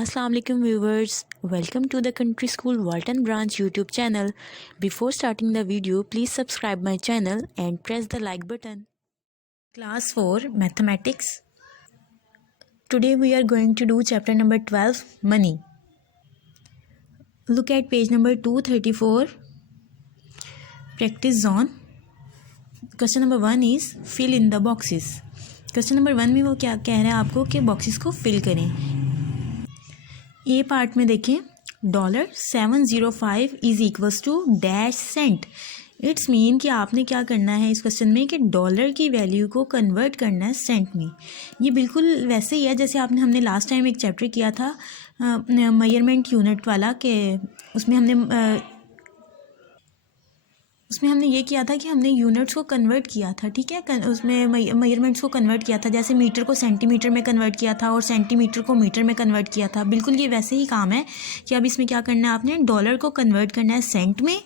Assalamu alaikum viewers, welcome to the Country School Walton Branch YouTube channel. Before starting the video, please subscribe my channel and press the like button. Class 4 Mathematics. Today we are going to do chapter number 12 Money. Look at page number 234. Practice zone. Question number 1 is fill in the boxes. Question number 1 में वो क्या कह रहा है आपको कि boxes को fill करें. ए पार्ट में देखें $705 is equals to dash cent. It's mean कि आपने क्या करना है इस क्वेश्चन में कि डॉलर की वैल्यू को कन्वर्ट करना है सेंट में. ये बिल्कुल वैसे ही है जैसे हमने लास्ट टाइम एक चैप्टर किया था मेजरमेंट यूनिट वाला कि उसमें हमने ये किया था कि हमने यूनिट्स को कन्वर्ट किया था. ठीक है, उसमें मेजरमेंट्स को कन्वर्ट किया था. जैसे मीटर को सेंटीमीटर में कन्वर्ट किया था और सेंटीमीटर को मीटर में कन्वर्ट किया था. बिल्कुल ये वैसे ही काम है कि अब इसमें क्या करना है, आपने डॉलर को कन्वर्ट करना है सेंट में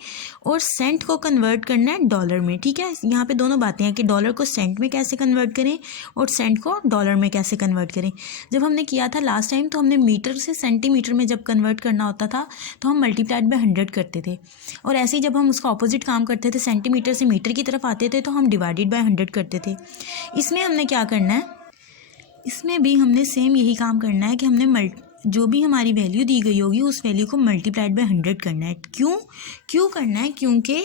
और सेंट को कन्वर्ट करना है डॉलर में. ठीक है, यहाँ पे दोनों बातें हैं कि डॉलर को सेंट में कैसे कन्वर्ट करें और सेंट को डॉलर में कैसे कन्वर्ट करें. जब हमने किया था लास्ट टाइम तो हमने मीटर से सेंटीमीटर में जब कन्वर्ट करना होता था तो हम मल्टीप्लाइड बाय 100 करते थे. और ऐसे ही जब हम उसका ऑपोजिट काम करते थे, सेंटीमीटर से मीटर की तरफ आते थे तो हम डिवाइडेड बाय 100 करते थे. इसमें हमने क्या करना है, इसमें भी हमने सेम यही काम करना है कि हमने जो भी हमारी वैल्यू दी गई होगी उस वैल्यू को मल्टीप्लाइड बाय 100 करना है. क्यों करना है? क्योंकि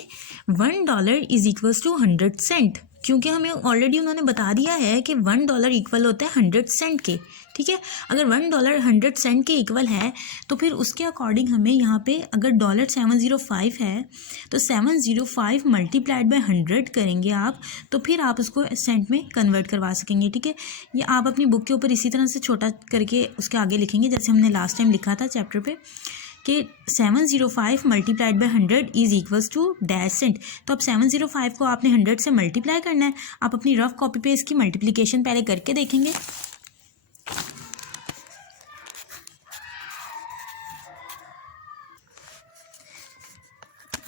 $1 इज इक्वल्स टू 100 सेंट. क्योंकि हमें ऑलरेडी उन्होंने बता दिया है कि $1 इक्वल होता है 100 सेंट के. ठीक है, अगर $1 100 सेंट के इक्वल है तो फिर उसके अकॉर्डिंग हमें यहाँ पे अगर $705 है तो 705 मल्टीप्लाइड बाय 100 करेंगे आप तो फिर आप उसको सेंट में कन्वर्ट करवा सकेंगे. ठीक है, ये आप अपनी बुक के ऊपर इसी तरह से छोटा करके उसके आगे लिखेंगे जैसे हमने लास्ट टाइम लिखा था चैप्टर पे कि 705 multiplied by 100 is equals to dash cent. तो अब 705 को आपने 100 से मल्टीप्लाई करना है. आप अपनी रफ कॉपी पे इसकी मल्टीप्लिकेशन पहले करके देखेंगे.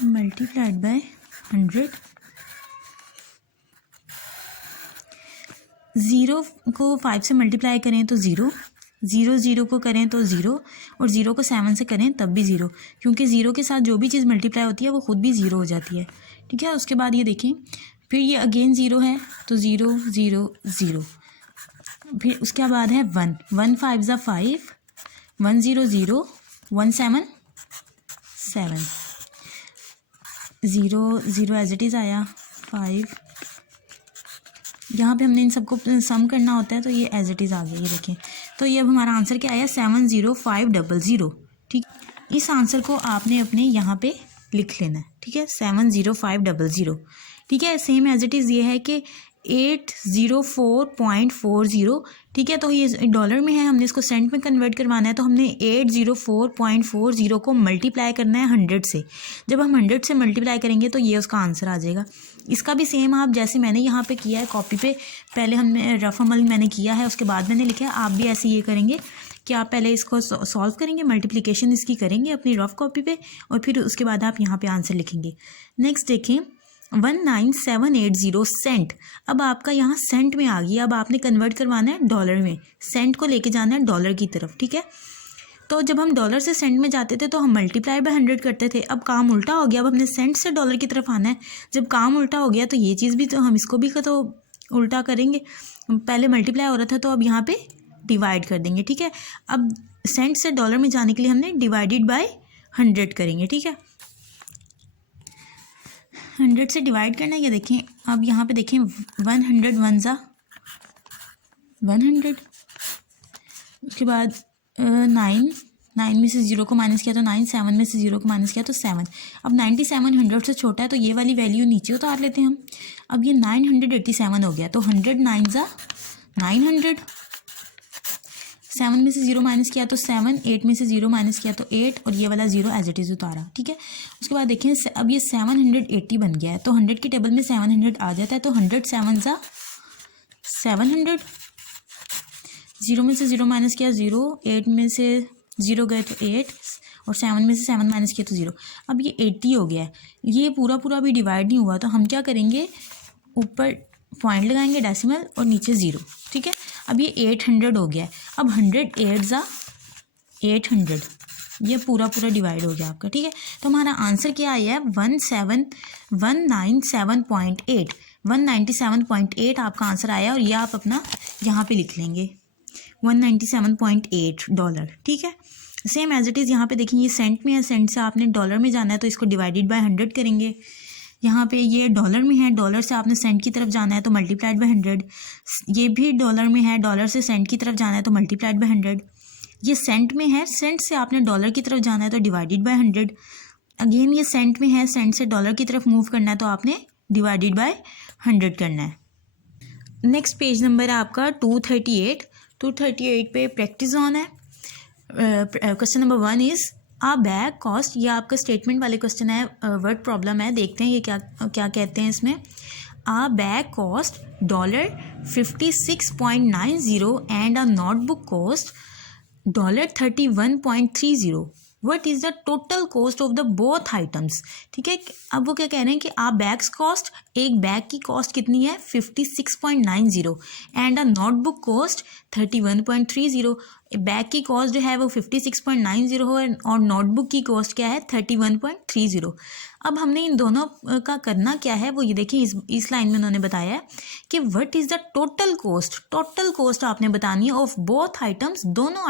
मल्टीप्लाइड बाय 100, 0 को 5 से मल्टीप्लाई करें तो 0, 0 को करें तो 0 और 0 को 7 से करें तब भी 0, क्योंकि 0 के साथ जो भी चीज़ मल्टीप्लाई होती है वो खुद भी 0 हो जाती है. ठीक है, उसके बाद ये देखें फिर ये अगेन 0 है तो 0 0 0. फिर उसके बाद है 1 1 5 ज़ा 5, 1 0 0, 1 7 7, 0 0 एज इट इज़ आया. 5 यहाँ पे हमने इन सबको सम करना होता है तो ये एज इट इज़ आ गया. ये देखें तो ये अब हमारा आंसर क्या आया 70500. ठीक, इस आंसर को आपने अपने यहाँ पे लिख लेना है. ठीक है, 70500. ठीक है, सेम एज इट इज़ ये है कि 804.40. ठीक है, तो ये डॉलर में है, हमने इसको सेंट में कन्वर्ट करवाना है तो हमने 804.40 को मल्टीप्लाई करना है 100 से. जब हम 100 से मल्टीप्लाई करेंगे तो ये उसका आंसर आ जाएगा. इसका भी सेम आप जैसे मैंने यहाँ पे किया है कॉपी पे, पहले हमने रफ अमल मैंने किया है उसके बाद मैंने लिखा है, आप भी ऐसे ये करेंगे कि आप पहले इसको सॉल्व करेंगे, मल्टीप्लिकेशन इसकी करेंगे अपनी रफ कॉपी पे और फिर उसके बाद आप यहाँ पे आंसर लिखेंगे. नेक्स्ट देखें 19780 सेंट. अब आपका यहाँ सेंट में आ गया. अब आपने कन्वर्ट करवाना है डॉलर में, सेंट को लेके जाना है डॉलर की तरफ. ठीक है, तो जब हम डॉलर से सेंट में जाते थे तो हम मल्टीप्लाई बाय 100 करते थे. अब काम उल्टा हो गया, अब हमने सेंट से डॉलर की तरफ आना है. जब काम उल्टा हो गया तो ये चीज़ भी तो हम इसको भी तो उल्टा करेंगे. पहले मल्टीप्लाई हो रहा था तो अब यहाँ पे डिवाइड कर देंगे. ठीक है, अब सेंट से डॉलर में जाने के लिए हमने डिवाइडेड बाय 100 करेंगे. ठीक है, 100 से डिवाइड करना है. ये देखें अब यहाँ पे देखें 100 1 ज़ा 100. उसके बाद 9 में से 0 को माइनस किया तो 9, 7 में से 0 को माइनस किया तो 7. अब 97 100 से छोटा है तो ये वाली वैल्यू नीचे उतार लेते हैं हम. अब ये 987 हो गया तो 100 9 ज़ा 900. 7 में से 0 माइनस किया तो 7, 8 में से 0 माइनस किया तो 8 और ये वाला 0 एज इट इज़ उतारा. ठीक है, उसके बाद देखें अब ये 780 बन गया है तो 100 की टेबल में 700 आ जाता है तो 100 7 ज़ा 700. 0 में से 0 माइनस किया 0, 8 में से 0 गए तो 8 और 7 में से 7 माइनस किया तो 0. अब ये 80 हो गया है. ये पूरा भी डिवाइड नहीं हुआ तो हम क्या करेंगे, ऊपर पॉइंट लगाएंगे डेसिमल और नीचे 0. ठीक है, अब ये 800 हो गया है. अब 100 8 ज़ा 800, ये पूरा पूरा डिवाइड हो गया आपका, ठीक है। तो हमारा आंसर क्या आया है 197.8, 197.8 आपका आंसर आया। और ये आप अपना यहाँ पे लिख लेंगे $197.8, ठीक है। सेम एज इट इज़ यहाँ पे देखिए ये सेंट में है, सेंट से आपने डॉलर में जाना है तो इसको डिवाइडेड बाय 100 करेंगे। यहाँ पे ये डॉलर में है, डॉलर से आपने सेंट की तरफ जाना है तो मल्टीप्लाइड बाय 100। ये भी डॉलर में है, डॉलर से सेंट की तरफ जाना है तो मल्टीप्लाइड बाय 100। ये सेंट में है, सेंट से आपने डॉलर की तरफ जाना है तो डिवाइडेड बाय 100। अगेन ये सेंट में है, सेंट से डॉलर की तरफ मूव करना है तो आपने डिवाइडेड बाय 100 करना है। नेक्स्ट पेज नंबर है आपका 238। 238 पे प्रैक्टिस ऑन है। Question number 1 is a bag cost, ये आपका स्टेटमेंट वाले क्वेश्चन है, वर्ड प्रॉब्लम है। देखते हैं ये क्या क्या कहते हैं इसमें। A bag cost $56.90 and a notebook cost $31.30। What is the total cost of the both items, ठीक है। अब वो क्या कह रहे हैं कि आ बैग्स कॉस्ट, एक बैग की कॉस्ट कितनी है 56.90 and a notebook cost 31.30। Bag की कॉस्ट जो है वो 56.90 है और नोटबुक की कॉस्ट क्या है 31.30। अब हमने इन दोनों का करना क्या है वो ये देखिए, इस लाइन में उन्होंने बताया है कि what is the total cost. Total cost आपने बतानी है ऑफ बोथ आइटम्स, दोनों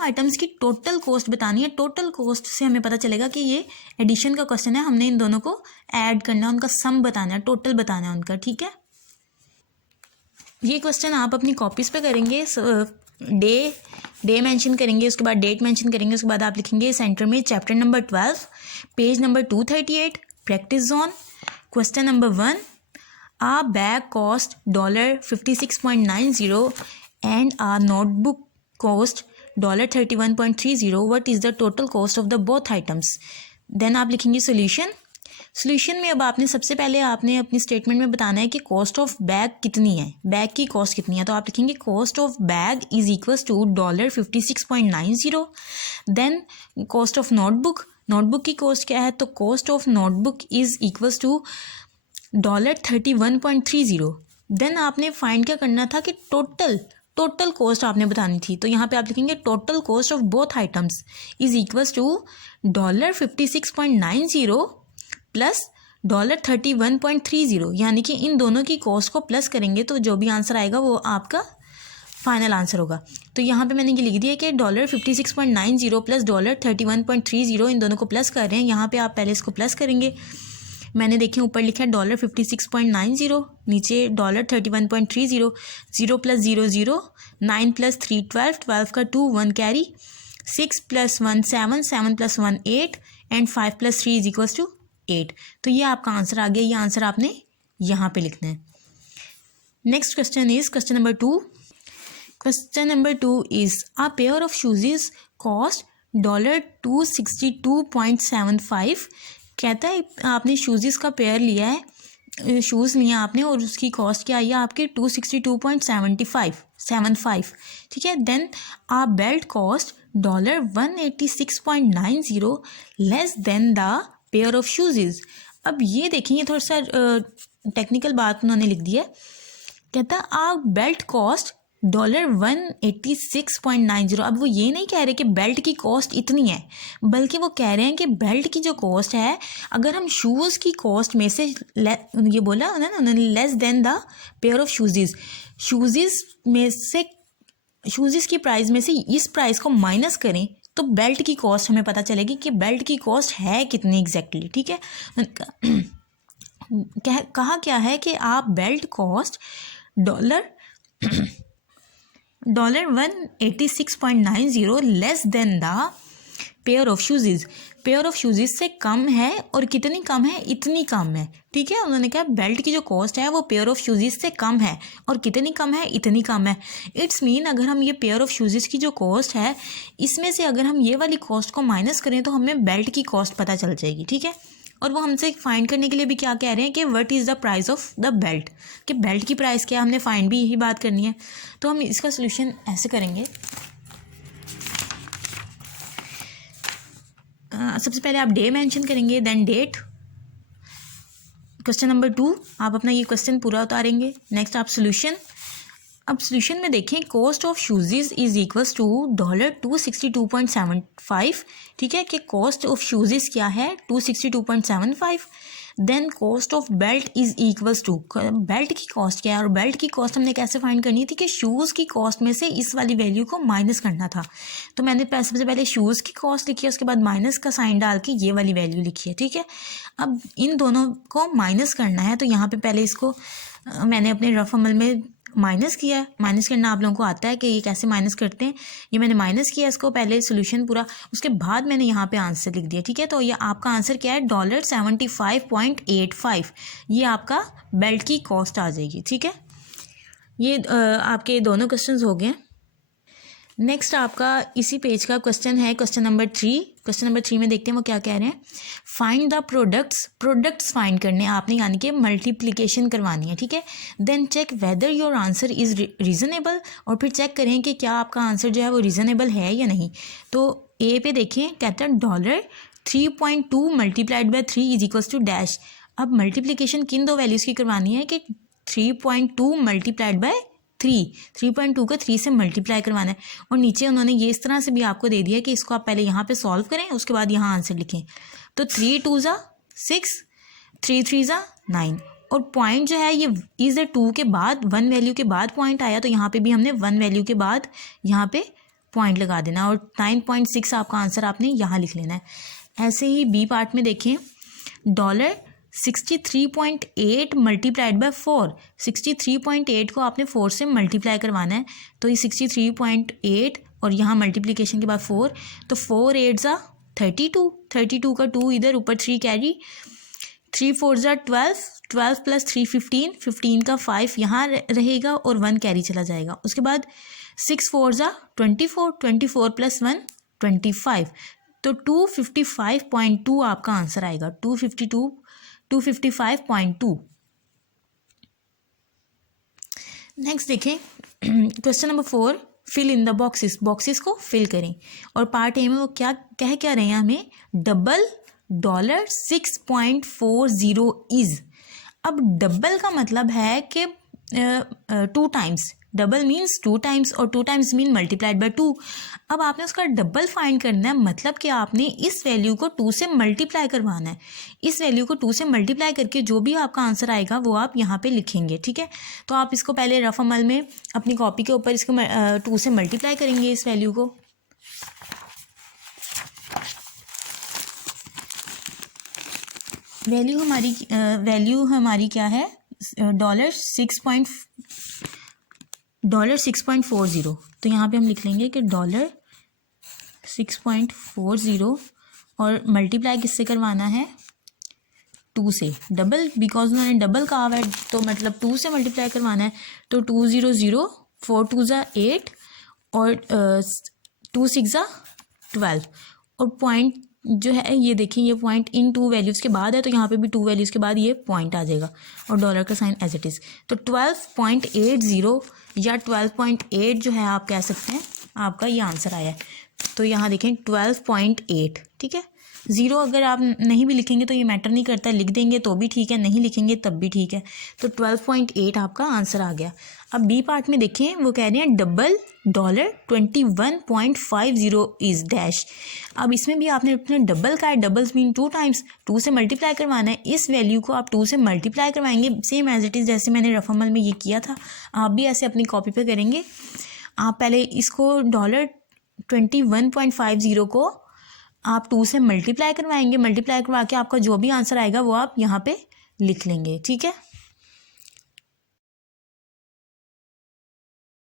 आइटम्स की टोटल कॉस्ट बतानी है। टोटल कॉस्ट से हमें पता चलेगा कि ये एडिशन का क्वेश्चन है, हमने इन दोनों को ऐड करना है, उनका सम बताना है, टोटल बताना है उनका, ठीक है। ये क्वेश्चन आप अपनी कॉपीज़ पे करेंगे, डे मेंशन करेंगे, उसके बाद डेट मेंशन करेंगे, उसके बाद आप लिखेंगे सेंटर में chapter number 12 page number 238 practice zone. Question number 1, a bag cost $56.90 and a notebook cost $31.30। What is the total cost of the both items. Then आप लिखेंगे सोल्यूशन। सोल्यूशन में अब आपने सबसे पहले आपने अपनी स्टेटमेंट में बताना है कि कॉस्ट ऑफ बैग कितनी है, बैग की कॉस्ट कितनी है। तो आप लिखेंगे cost of bag is equals to $56.90। Then cost of notebook, notebook की कॉस्ट क्या है, तो cost of notebook is equals to $31.30। Then आपने फाइंड क्या करना था कि टोटल कॉस्ट आपने बतानी थी। तो यहाँ पे आप लिखेंगे total cost of both items is equals to $56.90 plus $31.30, यानी कि इन दोनों की कॉस्ट को प्लस करेंगे तो जो भी आंसर आएगा वो आपका फाइनल आंसर होगा। तो यहाँ पे मैंने ये लिख दिया कि $56.90 प्लस $31.30, इन दोनों को प्लस कर रहे हैं। यहाँ पे आप पहले इसको प्लस करेंगे। मैंने देखिए ऊपर लिखा है $56.90, नीचे $31.30, 0 + 0 0, 9 + 3 12, 12 का 2 1 carry, 6 + 1 7, 7 + 1 8 and 5 + 3 is equals to 8। तो ये आपका आंसर आ गया, ये आंसर आपने यहाँ पे लिखना है। Next question is question number 2। Question number 2 is a pair of shoes cost $262.75। कहता है आपने शूज़ का पेयर लिया है, शूज़ लिया आपने और उसकी कॉस्ट क्या आई है आपकी 262.75, ठीक है। Then a belt cost $186.90 less than the pair of shoes. अब ये देखिए थोड़ा सा टेक्निकल बात उन्होंने लिख दी है। कहता आ बेल्ट कॉस्ट $186.90। अब वो ये नहीं कह रहे कि बेल्ट की कॉस्ट इतनी है, बल्कि वो कह रहे हैं कि बेल्ट की जो कॉस्ट है, अगर हम शूज़ की कॉस्ट में से ये बोला ना उन्होंने less than the pair of shoes में से, शूज़ की प्राइस में से इस प्राइस को माइनस करें तो बेल्ट की कॉस्ट हमें पता चलेगी कि बेल्ट की कॉस्ट है कितनी एग्जैक्टली, ठीक है। कहा क्या है कि आप belt cost $186.90 less than the pair of shoes. Pair of shoes से कम है और कितनी कम है, इतनी कम है, ठीक है। उन्होंने कहा बेल्ट की जो कॉस्ट है वो पेयर ऑफ शूज़ से कम है और कितनी कम है, इतनी कम है। इट्स मीन अगर हम ये पेयर ऑफ शूज़ की जो कॉस्ट है इसमें से अगर हम ये वाली कॉस्ट को माइनस करें तो हमें बेल्ट की कॉस्ट पता चल जाएगी, ठीक है। और वो हमसे फाइंड करने के लिए भी क्या कह रहे हैं कि what is the price of the belt, कि बेल्ट की प्राइस क्या, हमने फाइंड भी यही बात करनी है। तो हम इसका सोल्यूशन ऐसे करेंगे। सबसे पहले आप डे मेंशन करेंगे, देन डेट। क्वेश्चन नंबर 2 आप अपना ये क्वेश्चन पूरा उतारेंगे। नेक्स्ट आप सोल्यूशन, अब सोल्यूशन में देखें, cost of shoes is equals to $262.75, ठीक है, कि कॉस्ट ऑफ शूज़ क्या है 262.75। Then cost of belt is equals to, belt की कॉस्ट क्या है, और बेल्ट की कॉस्ट हमने कैसे फाइंड करनी थी कि शूज़ की कॉस्ट में से इस वाली वैल्यू को माइनस करना था। तो मैंने सबसे पहले शूज़ की कॉस्ट लिखी है, उसके बाद माइनस का साइन डाल के ये वाली वैल्यू लिखी है, ठीक है। अब इन दोनों को माइनस करना है, तो यहाँ पे पहले इसको मैंने अपने रफ अमल में माइनस किया है। माइनस करना आप लोगों को आता है कि ये कैसे माइनस करते हैं। ये मैंने माइनस किया इसको पहले सोल्यूशन पूरा, उसके बाद मैंने यहाँ पे आंसर लिख दिया, ठीक है। तो ये आपका आंसर क्या है, $75.85, ये आपका बेल्ट की कॉस्ट आ जाएगी, ठीक है। ये आपके दोनों क्वेश्चंस हो गए। नेक्स्ट आपका इसी पेज का क्वेश्चन है क्वेश्चन नंबर 3। क्वेश्चन नंबर 3 में देखते हैं वो क्या कह रहे हैं। फाइंड द प्रोडक्ट्स फाइंड करने आपने, यानी कि मल्टीप्लिकेशन करवानी है, ठीक है। Then check whether your answer is reasonable, और फिर चेक करें कि क्या आपका आंसर जो है वो रीज़नेबल है या नहीं। तो ए पे देखें, कहते हैं $3.2 multiplied by 3 is equals to dash. अब मल्टीप्लिकेशन किन दो वैल्यूज़ की करवानी है कि 3.2 मल्टीप्लाइड बाई 3.2 को 3 से मल्टीप्लाई करवाना है। और नीचे उन्होंने ये इस तरह से भी आपको दे दिया कि इसको आप पहले यहाँ पे सॉल्व करें, उसके बाद यहाँ आंसर लिखें। तो 3 2 ज़ा 6, 3 3 ज़ा 9, और पॉइंट जो है ये इज़ 2 के बाद 1 वैल्यू के बाद पॉइंट आया, तो यहाँ पे भी हमने 1 वैल्यू के बाद यहाँ पे पॉइंट लगा देना, और 9.6 आपका आंसर आपने यहाँ लिख लेना है। ऐसे ही बी पार्ट में देखें, $63.8 मल्टीप्लाइड बाय 4, 63.8 को आपने 4 से मल्टीप्लाई करवाना है। तो ये 63.8 और यहाँ मल्टीप्लिकेशन के बाद 4, तो 4 8 ज़ा 32, 32 का 2 इधर ऊपर 3 कैरी, 3 4 ज़ा 12, 12 प्लस 3 15, 15 का 5 यहाँ रहेगा और 1 कैरी चला जाएगा। उसके बाद 6 4 ज़ा 24, 24 प्लस 1 25, तो 255.2 आपका आंसर आएगा, 255.2। नेक्स्ट देखें question number 4, fill in the boxes को फिल करें। और पार्ट ए में वो क्या रहे हैं हमें, डबल $6.40 इज। अब डबल का मतलब है कि 2 टाइम्स, डबल मीन्स 2 टाइम्स और 2 टाइम्स मीन मल्टीप्लाइड बाय 2। अब आपने उसका डबल फाइंड करना है, मतलब कि आपने इस वैल्यू को 2 से मल्टीप्लाई करवाना है। इस वैल्यू को 2 से मल्टीप्लाई करके जो भी आपका आंसर आएगा वो आप यहाँ पे लिखेंगे, ठीक है। तो आप इसको पहले रफ अमल में अपनी कॉपी के ऊपर इसको 2 से मल्टीप्लाई करेंगे इस वैल्यू को। वैल्यू हमारी क्या है, $6.40। तो यहाँ पे हम लिख लेंगे कि $6.40 और मल्टीप्लाई किससे करवाना है, 2 से। डबल, बिकॉज उन्होंने डबल कहा हुआ है तो मतलब 2 से मल्टीप्लाई करवाना है। तो 2 0 0, 4 2 ज़ा 8 और 2 6 ज़ा 12, और पॉइंट जो है ये देखिए, ये पॉइंट इन 2 वैल्यूज़ के बाद है, तो यहाँ पे भी 2 वैल्यूज़ के बाद ये पॉइंट आ जाएगा और डॉलर का साइन एज इट इज़। तो 12.80 या 12.8 जो है आप कह सकते हैं आपका ये आंसर आया है। तो यहाँ देखें 12.8, ठीक है। 0 अगर आप नहीं भी लिखेंगे तो ये मैटर नहीं करता, लिख देंगे तो भी ठीक है, नहीं लिखेंगे तब भी ठीक है। तो 12.8 आपका आंसर आ गया। अब बी पार्ट में देखें, वो कह रहे हैं डबल $21.50 इज़ डैश। अब इसमें भी आपने अपने डबल का है, डबल्स मीन 2 टाइम्स, 2 से मल्टीप्लाई करवाना है। इस वैल्यू को आप 2 से मल्टीप्लाई करवाएंगे, सेम एज इट इज़ जैसे मैंने रफ अमल में ये किया था, आप भी ऐसे अपनी कॉपी पे करेंगे। आप पहले इसको $21.50 को आप 2 से मल्टीप्लाई करवाएंगे, मल्टीप्लाई करवा के आपका जो भी आंसर आएगा वो आप यहाँ पे लिख लेंगे, ठीक है।